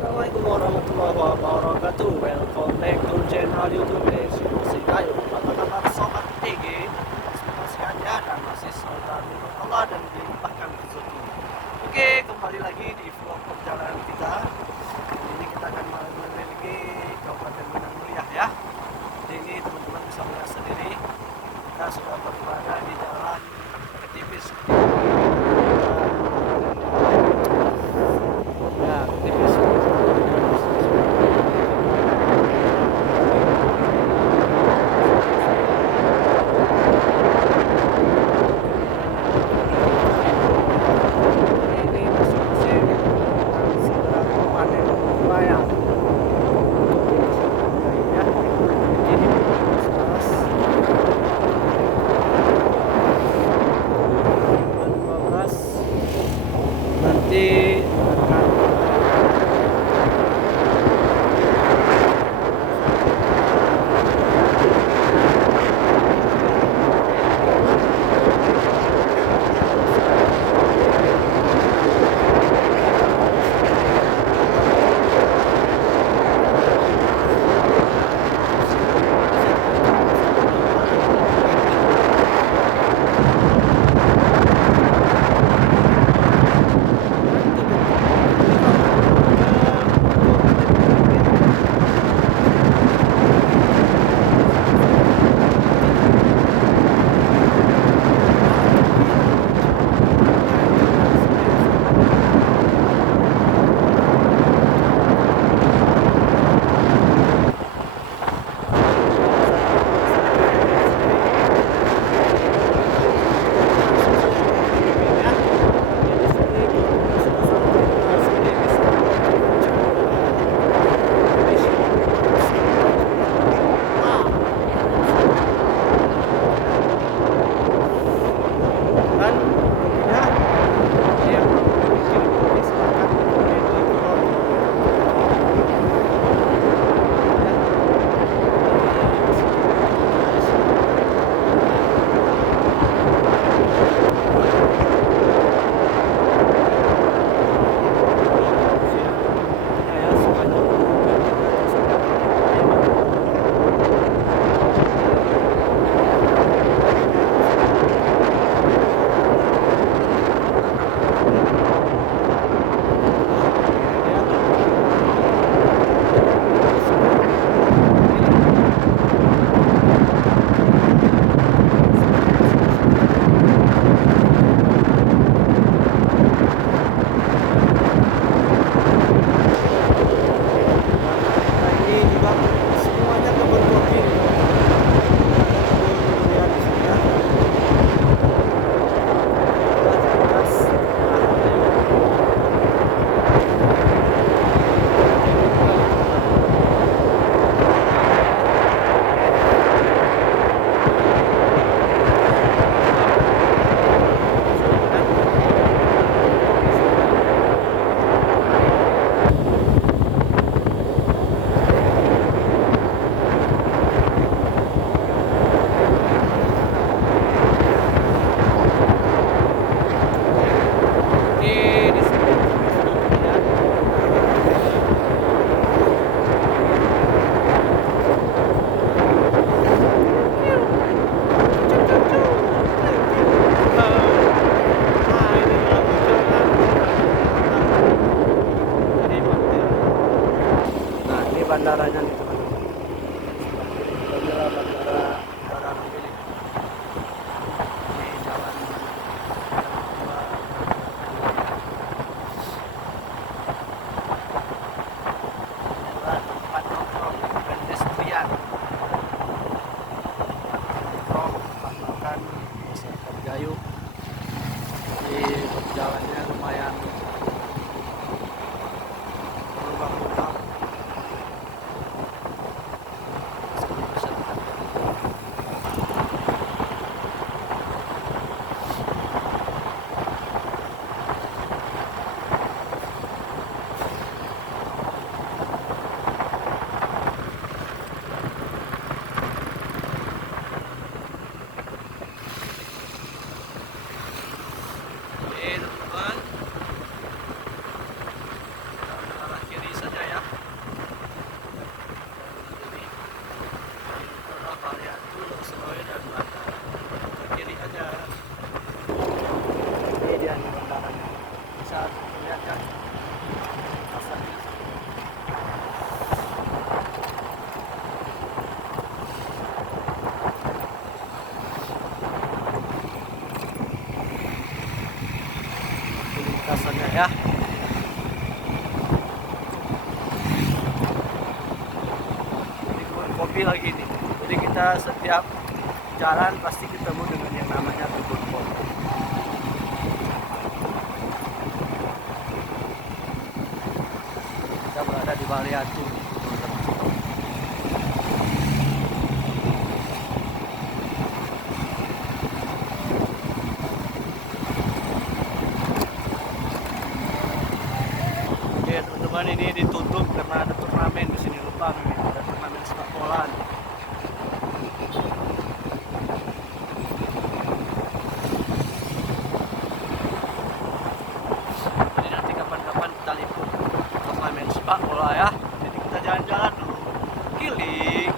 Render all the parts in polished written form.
Assalamualaikum warahmatullahi wabarakatuh. Welcome back to channel YouTube Desi Musikayo. Apa kabar sobat TG? Semoga sehat ya dan masih saudara Allah dan dilimpahkan rezeki. Oke, kembali lagi di vlog perjalanan kita. Kali ini kita akan mengelilingi Kabupaten Bintang Mulia ya. Jadi ini teman-teman bisa melihat sendiri, kita sudah berada di jalan Ketipis. Ya, Ketipis. Ini masuk musim segera panen raya. Ya, ini 2012 nanti akan bandaranya nih teman-teman. Bandara Rambilik. Di jalan tempat nongkrong pedestrian. Nongkrong, tempat makan, masyarakat Gayo. Di jalannya lumayan berlubang-lubang. lihat kan rasanya. Lintasannya ya. Ini kebun kopi lagi nih. Jadi kita setiap jalan pasti ketemu dengan yang namanya kebun kopi. Kita berada di Baliatu. Oke teman-teman, ini ditutup karena ada turnamen di sini, lupa ini ada turnamen sepak bola. Jadi nanti kapan-kapan kita liput turnamen sepak bola ya. Jadi kita jalan-jalan dulu, keliling.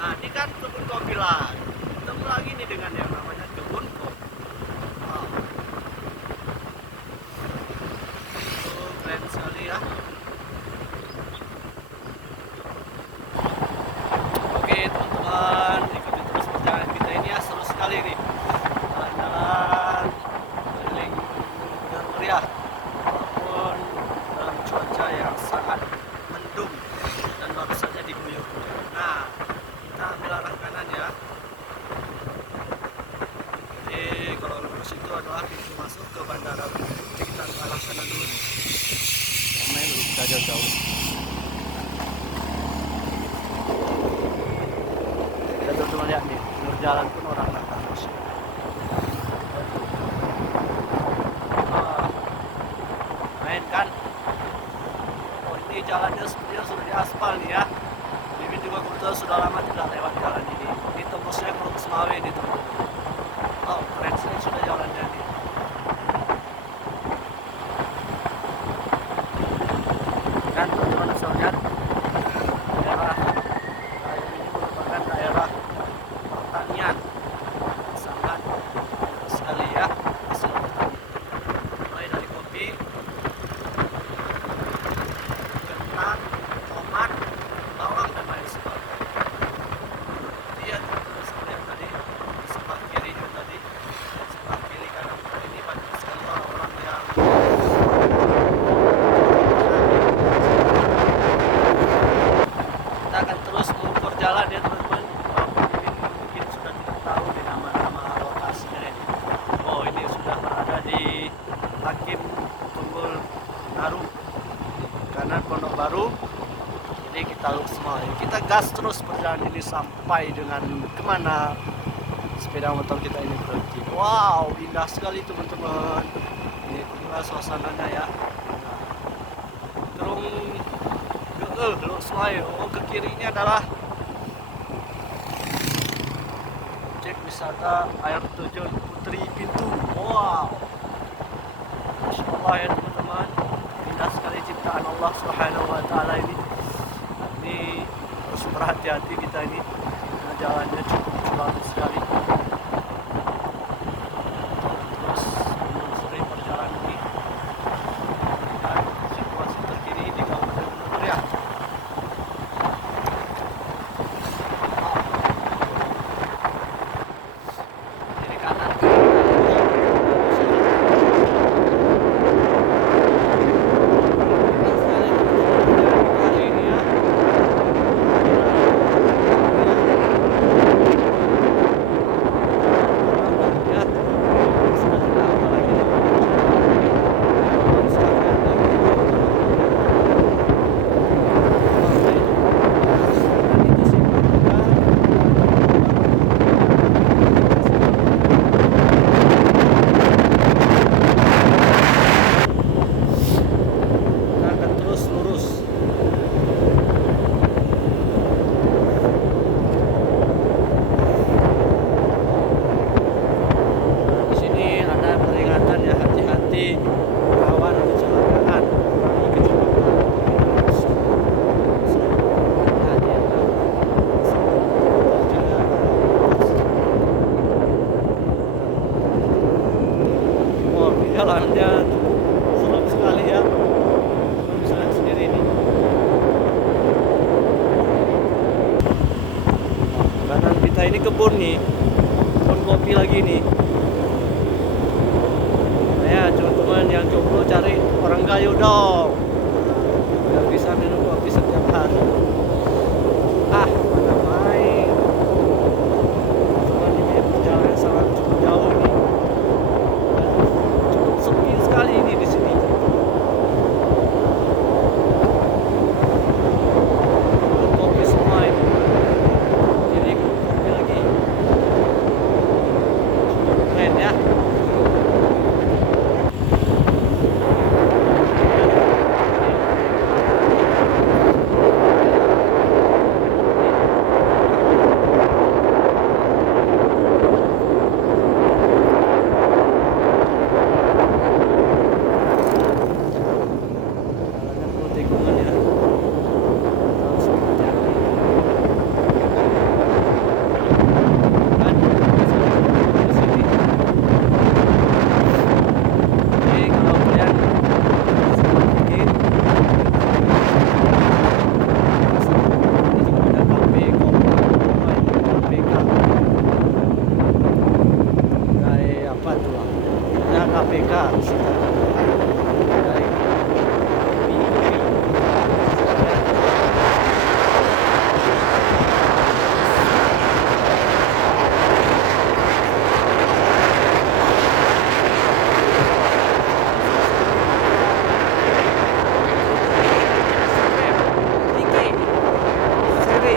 Nah ini kan kebun kopi lah. Ketemu lagi nih dengan yang namanya kebun kopi. Wow. Keren sekali ya. Oke teman-teman, ikuti terus perjalanan kita ini ya, seru sekali nih. Jalan-jalan keliling Gunung Meriah walaupun dalam cuaca yang sangat mendung dan baru saja diguyur. Nah, kita ambil arah kanan ya. Jadi kalau lurus itu adalah pintu masuk ke bandara. Jadi kita ambil arah kanan dulu nih. Main dulu kita jauh-jauh. Kita teman-teman lihat nih, jalur jalan pun orang datang terus. Main kan? Oh ini jalannya sepertinya sudah diaspal nih ya. Ini juga kebetulan sudah lama tidak lewat jalan ini. Ini tembusnya Pulau Semawe nih teman-teman. Oh keren sekali sudah jalannya nih. Kan teman-teman bisa lihat daerah ini merupakan daerah pertanian sangat sekali ya, hasil pertanian. Mulai dari kopi, ketan, tomat, bawang dan lain sebagainya. Lihat seperti yang tadi di sebelah kiri itu tadi, sebelah kiri kanan kita ini banyak sekali orang-orang yang kita akan terus mengukur jalan ya teman-teman. Walaupun ini mungkin sudah tidak tahu di nama-nama lokasinya ini. Oh ini sudah berada di Hakim Tunggul Naru kanan Pondok Baru. Jadi kita look semua. Kita gas terus perjalanan ini sampai dengan kemana sepeda motor kita ini berhenti. Wow indah sekali teman-teman. Ini inilah suasananya ya. Terung Lok Suai. Oh ke kirinya adalah objek wisata air terjun Putri Pintu. Wow, Masya Allah ya teman-teman, indah sekali ciptaan Allah Subhanahu Wa Taala ini. Ini harus berhati-hati kita ini karena jalannya cukup curam sekali. Terus menelusuri perjalanan ini dan situasi terkini di Kabupaten Gunung Meriah. Jadi kanan jalannya seram sekali ya. Kamu bisa lihat sendiri ini. Kanan kita ini kebun nih, kebun kopi lagi nih. Ya teman-teman yang jomblo cari orang kayu dong, biar bisa minum kopi setiap hari. Mana main. Cuman ini jalan sangat cukup jauh nih. Cukup sepi sekali ini di sini. Kebun kopi semua ini. Ini kebun kopi lagi. Keren ya. Jalannya penuh tikungan ya. Langsung jalan. Kan di sini. Jadi kalau kalian sempat bikin ini juga ada kafe kopi KPK kayak apa tuh ada KPK di sini. Kayak kopi ya. Tinggi seri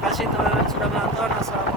kasih teman-teman sudah menonton. Assalamualaikum.